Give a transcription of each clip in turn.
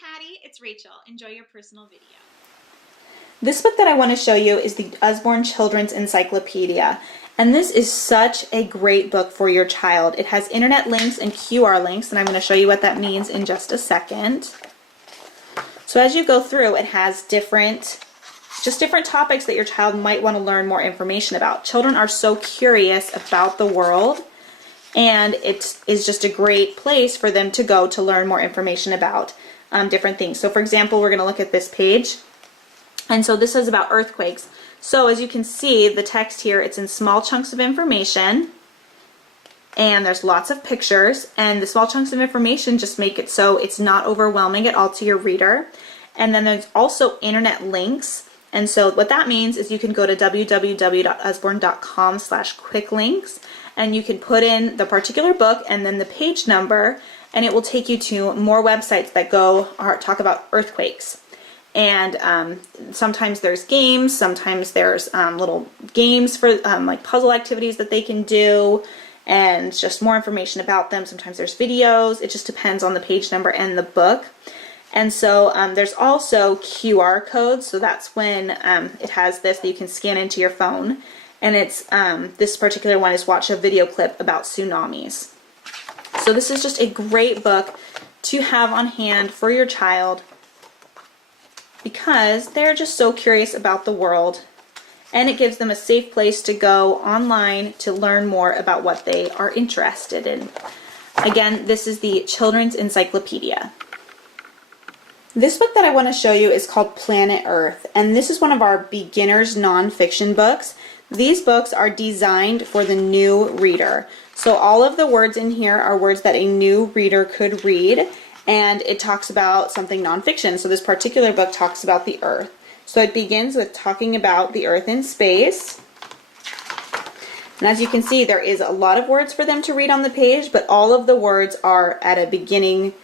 Patty, it's Rachel. Enjoy your personal video. This book that I want to show you is the Usborne Children's Encyclopedia, and this is such a great book for your child. It has internet links and QR links, and I'm going to show you what that means in just a second. So as you go through, it has different topics that your child might want to learn more information about. Children are so curious about the world, and it is just a great place for them to go to learn more information about different things. So for example, we're going to look at this page. And so this is about earthquakes. So as you can see, the text here, it's in small chunks of information, and there's lots of pictures, and the small chunks of information just make it so it's not overwhelming at all to your reader. And then there's also internet links, and so what that means is you can go to www.usborne.com/quicklinks, and you can put in the particular book and then the page number, and it will take you to more websites that talk about earthquakes. And sometimes there's games, sometimes there's little games for like puzzle activities that they can do, and just more information about them. Sometimes there's videos. It just depends on the page number and the book. And so there's also QR codes. So that's when it has this that you can scan into your phone. And it's this particular one is watch a video clip about tsunamis. So this is just a great book to have on hand for your child, because they're just so curious about the world, and it gives them a safe place to go online to learn more about what they are interested in. Again, this is the Children's Encyclopedia. This book that I want to show you is called Planet Earth, and this is one of our beginners nonfiction books. These books are designed for the new reader. So all of the words in here are words that a new reader could read, and it talks about something nonfiction. So this particular book talks about the Earth. So it begins with talking about the Earth in space. And as you can see, there is a lot of words for them to read on the page, but all of the words are at a beginning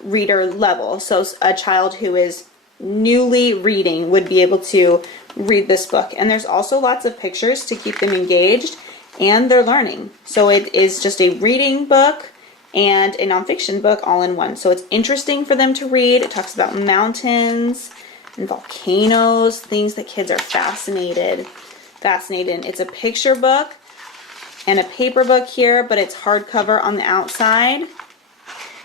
reader level. So a child who is newly reading would be able to read this book. And there's also lots of pictures to keep them engaged, and they're learning. So it is just a reading book and a nonfiction book all in one. So it's interesting for them to read. It talks about mountains and volcanoes, things that kids are fascinated in. It's a picture book and a paper book here, but it's hardcover on the outside.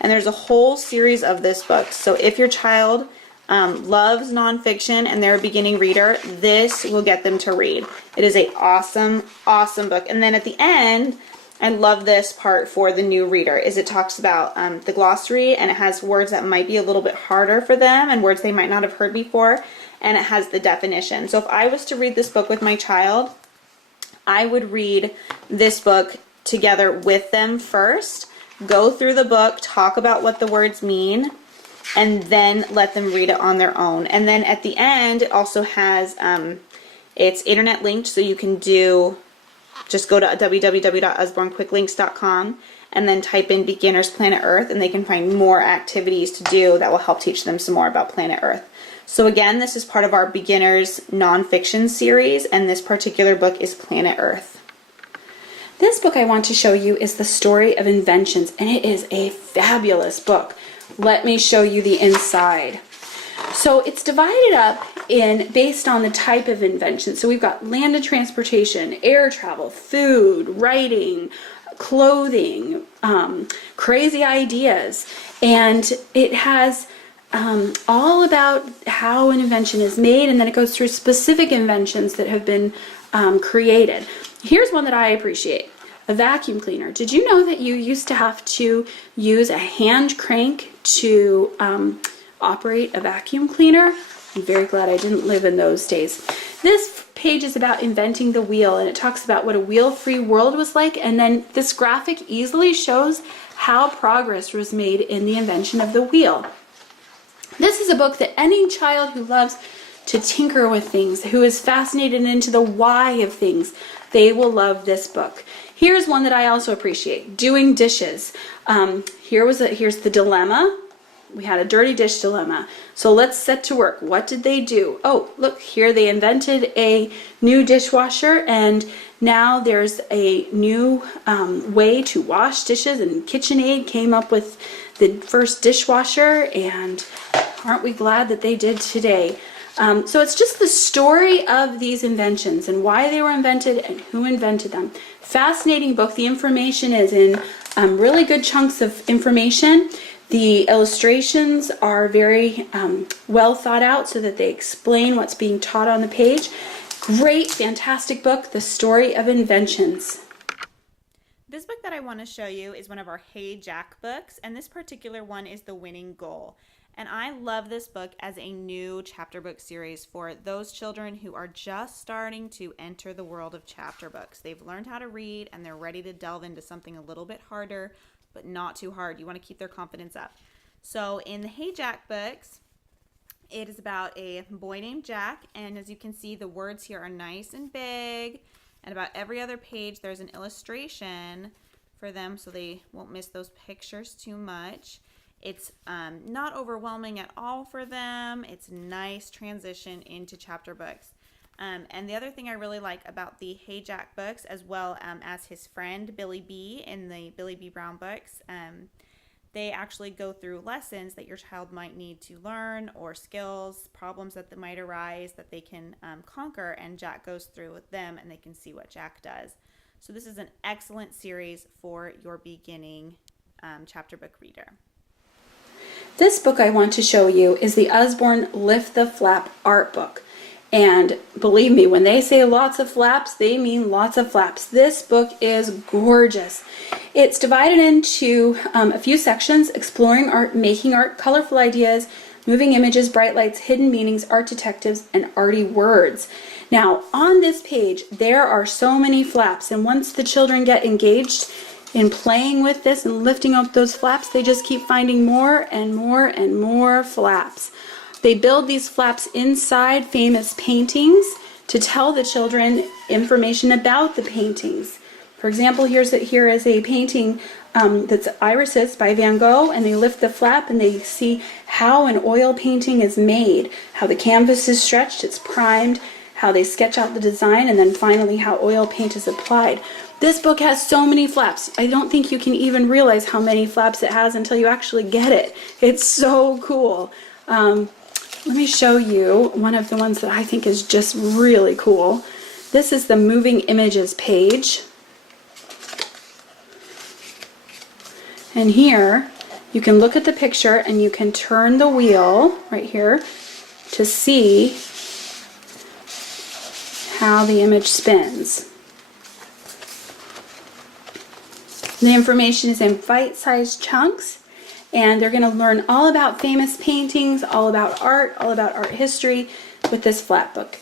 And there's a whole series of this book. So if your child loves nonfiction and they're a beginning reader, this will get them to read. It is an awesome, awesome book. And then at the end, I love this part for the new reader, is it talks about the glossary, and it has words that might be a little bit harder for them and words they might not have heard before, and it has the definition. So if I was to read this book with my child, I would read this book together with them first, go through the book, talk about what the words mean, and then let them read it on their own. And then at the end, it also has, it's internet linked, so you can just go to www.usbornequicklinks.com and then type in Beginners Planet Earth, and they can find more activities to do that will help teach them some more about Planet Earth. So again, this is part of our Beginners Nonfiction series, and this particular book is Planet Earth. This book I want to show you is The Story of Inventions, and it is a fabulous book. Let me show you the inside. So it's divided up based on the type of invention. So we've got land and transportation, air travel, food, writing, clothing, crazy ideas, and it has all about how an invention is made, and then it goes through specific inventions that have been created. Here's one that I appreciate. A vacuum cleaner. Did you know that you used to have to use a hand crank to operate a vacuum cleaner? I'm very glad I didn't live in those days. This page is about inventing the wheel, and it talks about what a wheel-free world was like, and then this graphic easily shows how progress was made in the invention of the wheel. This is a book that any child who loves to tinker with things, who is fascinated into the why of things, they will love this book. Here's one that I also appreciate, doing dishes. Here's the dilemma. We had a dirty dish dilemma. So let's set to work. What did they do? Oh, look, here they invented a new dishwasher, and now there's a new way to wash dishes, and KitchenAid came up with the first dishwasher, and Aren't we glad that they did today? So it's just the story of these inventions and why they were invented and who invented them. Fascinating book. The information is in really good chunks of information. The illustrations are very well thought out so that they explain what's being taught on the page. Great, fantastic book, The Story of Inventions. This book that I want to show you is one of our Hey Jack books, and this particular one is The Winning Goal. And I love this book as a new chapter book series for those children who are just starting to enter the world of chapter books. They've learned how to read and they're ready to delve into something a little bit harder, but not too hard. You want to keep their confidence up. So in the Hey Jack books, it is about a boy named Jack, and as you can see, the words here are nice and big, and about every other page there's an illustration for them so they won't miss those pictures too much. It's not overwhelming at all for them. It's a nice transition into chapter books. And the other thing I really like about the Hey Jack books, as well as his friend Billy B in the Billy B Brown books, they actually go through lessons that your child might need to learn, or skills, problems that might arise that they can conquer, and Jack goes through with them and they can see what Jack does. So this is an excellent series for your beginning chapter book reader. This book I want to show you is the Usborne Lift the Flap art book. And believe me, when they say lots of flaps, they mean lots of flaps. This book is gorgeous. It's divided into a few sections: exploring art, making art, colorful ideas, moving images, bright lights, hidden meanings, art detectives, and arty words. Now, on this page, there are so many flaps, and once the children get engaged in playing with this and lifting up those flaps, they just keep finding more and more and more flaps. They build these flaps inside famous paintings to tell the children information about the paintings. For example, here is a painting that's Irises by Van Gogh, and they lift the flap and they see how an oil painting is made, how the canvas is stretched, it's primed, how they sketch out the design, and then finally how oil paint is applied. This book has so many flaps. I don't think you can even realize how many flaps it has until you actually get it. It's so cool. Let me show you one of the ones that I think is just really cool. This is the moving images page. And here you can look at the picture and you can turn the wheel right here to see how the image spins. The information is in bite-sized chunks, and they're going to learn all about famous paintings, all about art history with this flap book.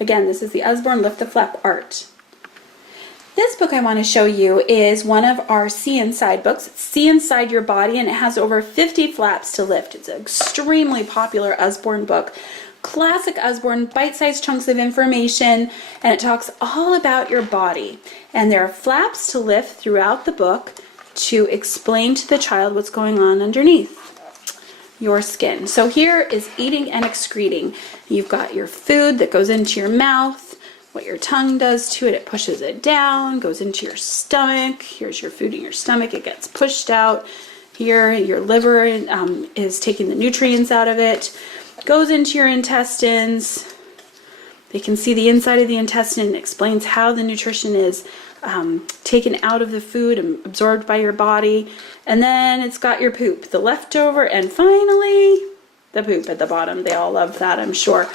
Again, this is the Usborne Lift the Flap art. This book I want to show you is one of our See Inside books. It's See Inside Your Body, and it has over 50 flaps to lift. It's an extremely popular Usborne book. Classic Usborne, bite-sized chunks of information, and it talks all about your body. And there are flaps to lift throughout the book to explain to the child what's going on underneath your skin. So here is eating and excreting. You've got your food that goes into your mouth, what your tongue does to it, it pushes it down, goes into your stomach. Here's your food in your stomach, it gets pushed out. Here, your liver is taking the nutrients out of it. Goes into your intestines. They can see the inside of the intestine. It explains how the nutrition is taken out of the food and absorbed by your body. And then it's got your poop, the leftover, and finally the poop at the bottom. They all love that, I'm sure.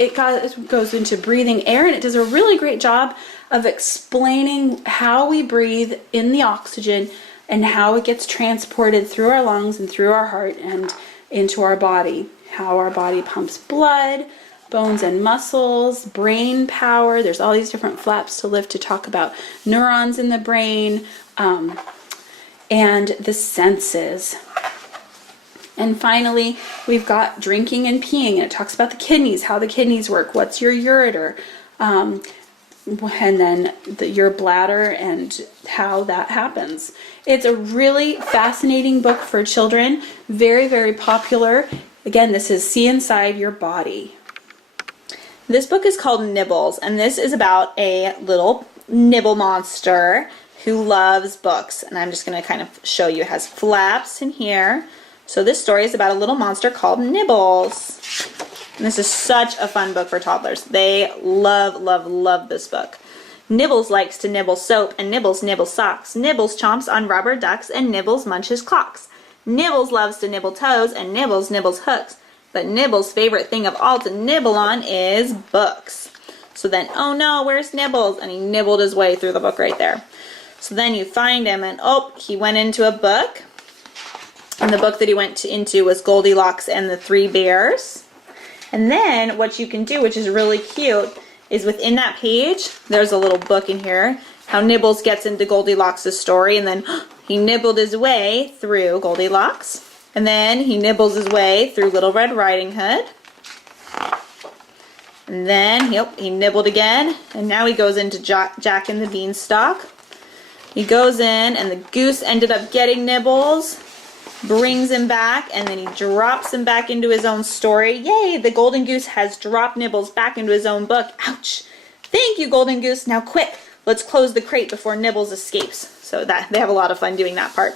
It goes into breathing air, and it does a really great job of explaining how we breathe in the oxygen and how it gets transported through our lungs and through our heart and into our body. How our body pumps blood, bones and muscles, brain power. There's all these different flaps to lift to talk about neurons in the brain and the senses. And finally, we've got drinking and peeing, and it talks about the kidneys, how the kidneys work, what's your ureter, and then your bladder and how that happens. It's a really fascinating book for children, very, very popular. Again, this is See Inside Your Body. This book is called Nibbles, and this is about a little nibble monster who loves books. And I'm just going to kind of show you. It has flaps in here So this story is about a little monster called Nibbles. And this is such a fun book for toddlers. They love, love, love this book. Nibbles likes to nibble soap, and Nibbles nibbles socks. Nibbles chomps on rubber ducks, and Nibbles munches clocks. Nibbles loves to nibble toes, and Nibbles nibbles hooks. But Nibbles' favorite thing of all to nibble on is books. So then, oh no, where's Nibbles? And he nibbled his way through the book right there. So then you find him, and oh, he went into a book. And the book that he went into was Goldilocks and the Three Bears. And then what you can do, which is really cute, is within that page, there's a little book in here, how Nibbles gets into Goldilocks' story, and then he nibbled his way through Goldilocks. And then he nibbles his way through Little Red Riding Hood. And then he nibbled again, and now he goes into Jack and the Beanstalk. He goes in, and the goose ended up getting Nibbles, brings him back, and then he drops him back into his own story. Yay, the golden goose has dropped Nibbles back into his own book. Ouch! Thank you, golden goose. Now quick, let's close the crate before Nibbles escapes. So that they have a lot of fun doing that part.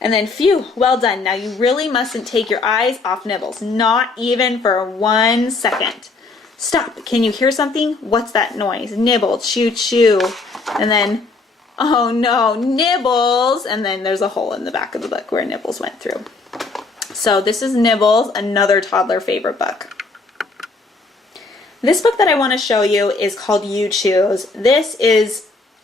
And then, phew, well done. Now you really mustn't take your eyes off Nibbles, not even for 1 second. Stop, can you hear something? What's that noise? Nibble, chew, chew. And then, oh no, Nibbles! And then there's a hole in the back of the book where Nibbles went through. So this is Nibbles, another toddler favorite book. This book that I want to show you is called You Choose.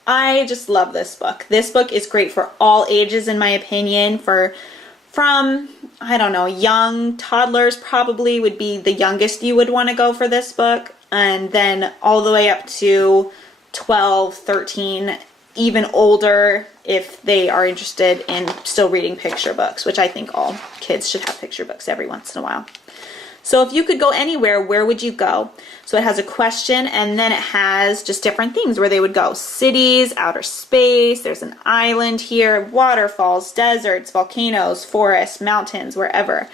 I just love this book. This book is great for all ages, in my opinion. From, I don't know, young toddlers probably would be the youngest you would want to go for this book. And then all the way up to 12, 13, even older if they are interested in still reading picture books, which I think all kids should have picture books every once in a while. So if you could go anywhere, where would you go? So it has a question, and then it has just different things where they would go. Cities, outer space, there's an island here, waterfalls, deserts, volcanoes, forests, mountains, wherever.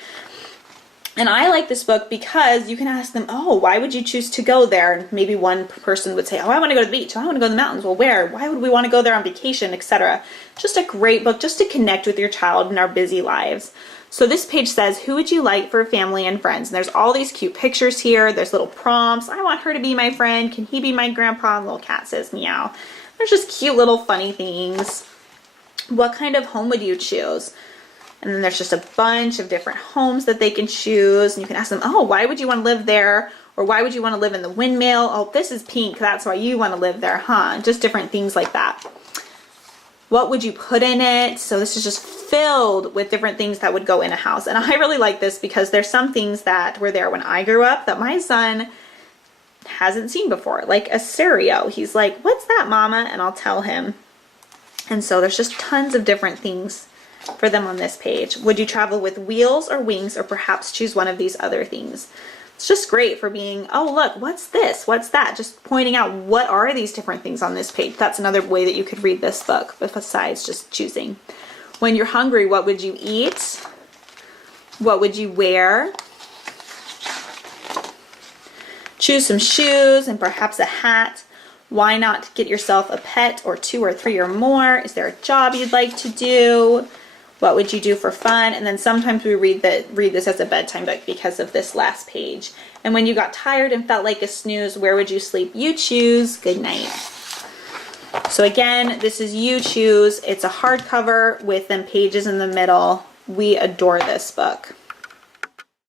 And I like this book because you can ask them, oh, why would you choose to go there? And maybe one person would say, oh, I want to go to the beach. Oh, I want to go to the mountains. Well, where? Why would we want to go there on vacation, etc.? Just a great book just to connect with your child in our busy lives. So this page says, who would you like for family and friends? And there's all these cute pictures here. There's little prompts. I want her to be my friend. Can he be my grandpa? And the little cat says meow. There's just cute little funny things. What kind of home would you choose? And then there's just a bunch of different homes that they can choose. And you can ask them, oh, why would you want to live there? Or why would you want to live in the windmill? Oh, this is pink. That's why you want to live there, huh? Just different things like that. What would you put in it? So this is just filled with different things that would go in a house. And I really like this because there's some things that were there when I grew up that my son hasn't seen before. Like a stereo. He's like, what's that, Mama? And I'll tell him. And so there's just tons of different things for them on this page. Would you travel with wheels or wings, or perhaps choose one of these other things? It's just great for being, oh, look, what's this? What's that? Just pointing out what are these different things on this page. That's another way that you could read this book, besides just choosing. When you're hungry, what would you eat? What would you wear? Choose some shoes and perhaps a hat. Why not get yourself a pet or 2 or 3 or more? Is there a job you'd like to do? What would you do for fun? And then sometimes we read this as a bedtime book because of this last page. And when you got tired and felt like a snooze, where would you sleep? You choose. Good night. So again, this is You Choose. It's a hardcover with them pages in the middle. We adore this book.